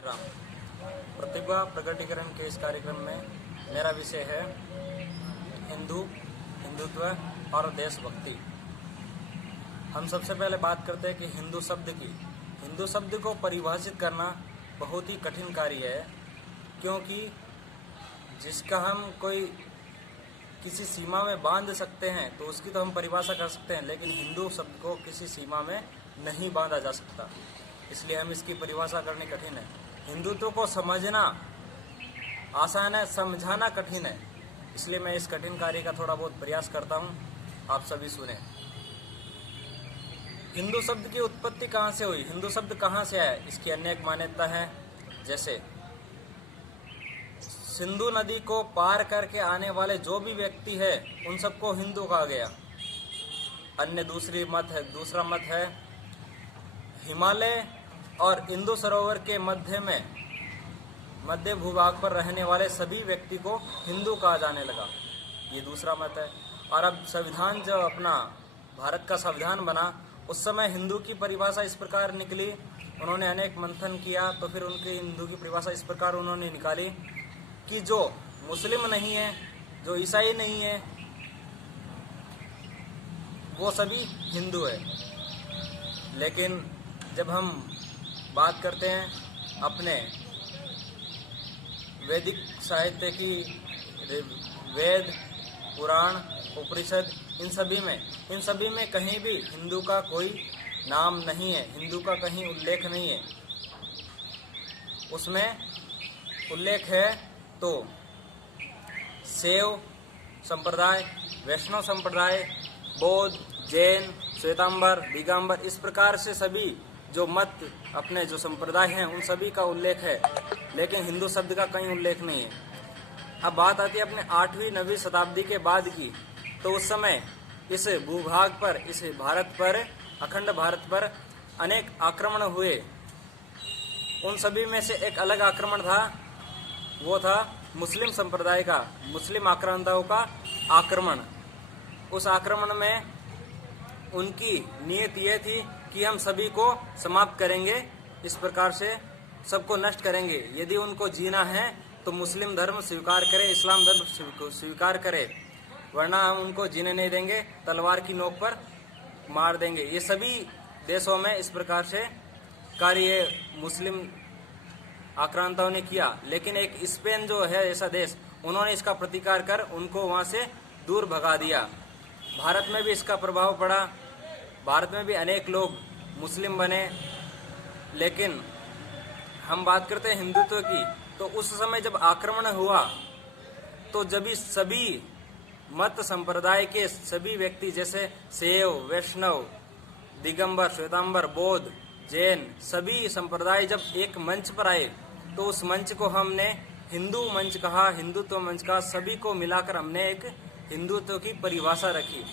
राम प्रतिभा प्रकटीकरण के इस कार्यक्रम में मेरा विषय है हिंदुत्व और देशभक्ति। हम सबसे पहले बात करते हैं कि हिंदू शब्द की। हिंदू शब्द को परिभाषित करना बहुत ही कठिन कार्य है, क्योंकि जिसका हम कोई किसी सीमा में बांध सकते हैं तो उसकी तो हम परिभाषा कर सकते हैं, लेकिन हिंदू शब्द को किसी सीमा में नहीं बांधा जा सकता। इसलिए हम इसकी परिभाषा करनी कठिन है। हिंदुत्व को समझना आसान है, समझाना कठिन है। इसलिए मैं इस कठिन कार्य का थोड़ा बहुत प्रयास करता हूँ, आप सभी सुने। हिंदू शब्द की उत्पत्ति कहाँ से हुई, हिंदू शब्द कहाँ से आया, इसकी अनेक मान्यता है। जैसे सिंधु नदी को पार करके आने वाले जो भी व्यक्ति है उन सबको हिंदू कहा गया। अन्य दूसरा मत है हिमालय और इंदु सरोवर के मध्य भूभाग पर रहने वाले सभी व्यक्ति को हिंदू कहा जाने लगा, ये दूसरा मत है। और अब संविधान जब अपना भारत का संविधान बना उस समय हिंदू की परिभाषा इस प्रकार निकली, उन्होंने अनेक मंथन किया तो फिर उनकी हिंदू की परिभाषा इस प्रकार उन्होंने निकाली कि जो मुस्लिम नहीं है, जो ईसाई नहीं है, वो सभी हिंदू है। लेकिन जब हम बात करते हैं अपने वैदिक साहित्य की, वेद, पुराण, उपनिषद, इन सभी में कहीं भी हिंदू का कोई नाम नहीं है, हिंदू का कहीं उल्लेख नहीं है। उसमें उल्लेख है तो शैव संप्रदाय, वैष्णव संप्रदाय, बौद्ध, जैन, श्वेतांबर, दिगंबर, इस प्रकार से सभी जो मत अपने जो संप्रदाय हैं उन सभी का उल्लेख है, लेकिन हिंदू शब्द का कहीं उल्लेख नहीं है। अब बात आती है अपने 8वीं 9वीं शताब्दी के बाद की, तो उस समय इस भूभाग पर, इस भारत पर, अखंड भारत पर अनेक आक्रमण हुए। उन सभी में से एक अलग आक्रमण था, वो था मुस्लिम संप्रदाय का, मुस्लिम आक्रांताओं का आक्रमण। उस आक्रमण में उनकी नीयत ये थी कि हम सभी को समाप्त करेंगे, इस प्रकार से सबको नष्ट करेंगे। यदि उनको जीना है तो मुस्लिम धर्म स्वीकार करे, इस्लाम धर्म स्वीकार करे, वरना हम उनको जीने नहीं देंगे, तलवार की नोक पर मार देंगे। ये सभी देशों में इस प्रकार से कार्य मुस्लिम आक्रांताओं ने किया। लेकिन एक स्पेन जो है ऐसा देश, उन्होंने इसका प्रतिकार कर उनको वहाँ से दूर भगा दिया। भारत में भी इसका प्रभाव पड़ा, भारत में भी अनेक लोग मुस्लिम बने। लेकिन हम बात करते हैं हिंदुत्व की, तो उस समय जब आक्रमण हुआ तो जब सभी मत संप्रदाय के सभी व्यक्ति, जैसे शैव, वैष्णव, दिगंबर, श्वेतांबर, बौद्ध, जैन, सभी संप्रदाय जब एक मंच पर आए तो उस मंच को हमने हिंदू मंच कहा, हिंदुत्व मंच कहा। सभी को मिलाकर हमने एक हिंदुत्व की परिभाषा रखी।